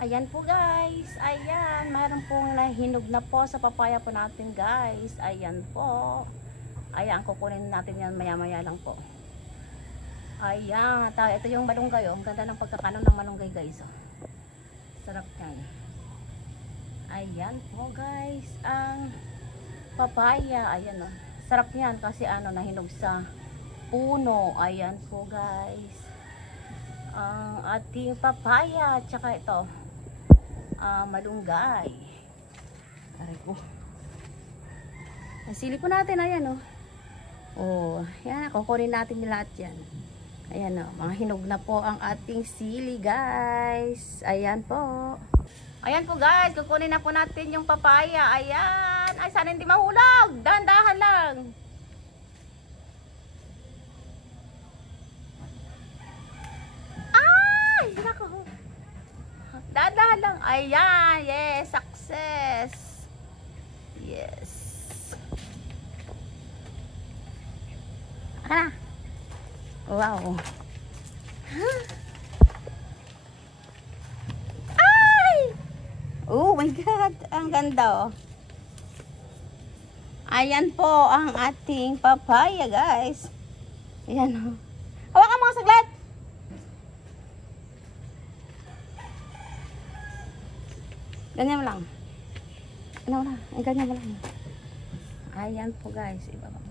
Ayan po guys, ayan, mayroon pong nahinog na po sa papaya po natin guys. Ayan po. Ayan, kukunin natin yan maya maya lang po. Ayan, ito yung malunggay oh. Ang ganda ng pagkakanon ng malunggay guys oh. Sarap yan. Ayan po guys, ang papaya, ayan oh. Sarap yan kasi ano, nahinog sa puno. Ayan po guys, ang ating papaya, tsaka ito malunggay. Aray po. Sili po natin, ayan oh. Oh, yan, kukunin natin yung lahat yan. Ayan oh, mga hinog na po ang ating sili guys. Ayan po. Ayan po guys, kukunin na po natin yung papaya. Ayan, ay sana hindi mahulog. Dahan-dahan lang. Ay, nako. Dahan-dahan lang. Ayan, yes, success. Yes. Aka na. Wow. Ay! Oh my God, ang ganda oh. Ayan po ang ating papaya guys. Ayan oh. Hawakan mo saglit. Ganyan mo lang. Ano na? Ay, ganyan mo lang. Ayan po guys. Ibaba.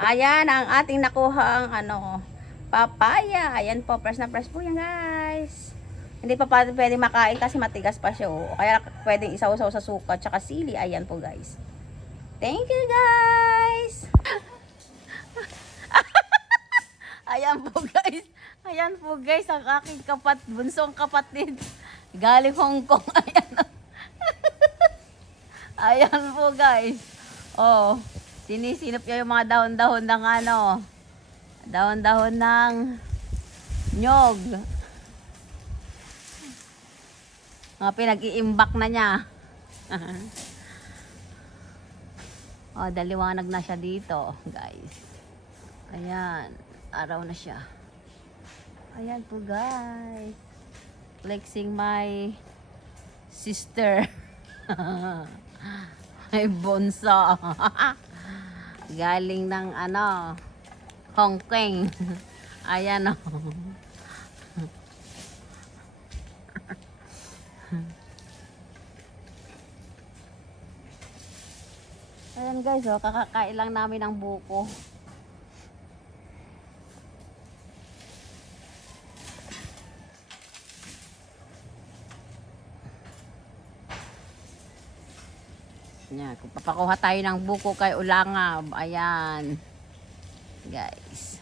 Ayan ang ating nakuha ang ano, papaya. Ayan po. Press na press po yan guys. Hindi pa pwede makain kasi matigas pa siya. Oh. Kaya pwedeng isaw-saw sa suka at saka sili. Ayan po guys. Thank you guys. Ayan po guys. Ayan po guys. Ang aking bunsong kapatid. Galing Hong Kong. Ayan. Ayan po guys. Oh, sinisinop niya yung mga dahon-dahon ng ano. Dahon-dahon ng nyog. Mga pinag-iimbak na niya. Oh, daliwanag na siya dito, guys. Ayan, araw na siya. Ayan po guys. Flexing my sister. May bonso. Galing ng ano, Hong Kong. Ayan o. Ayan guys o, kakakain lang namin ng buko. Yan, kung papakuha tayo ng buko kay Ulangab. Ayan. Guys.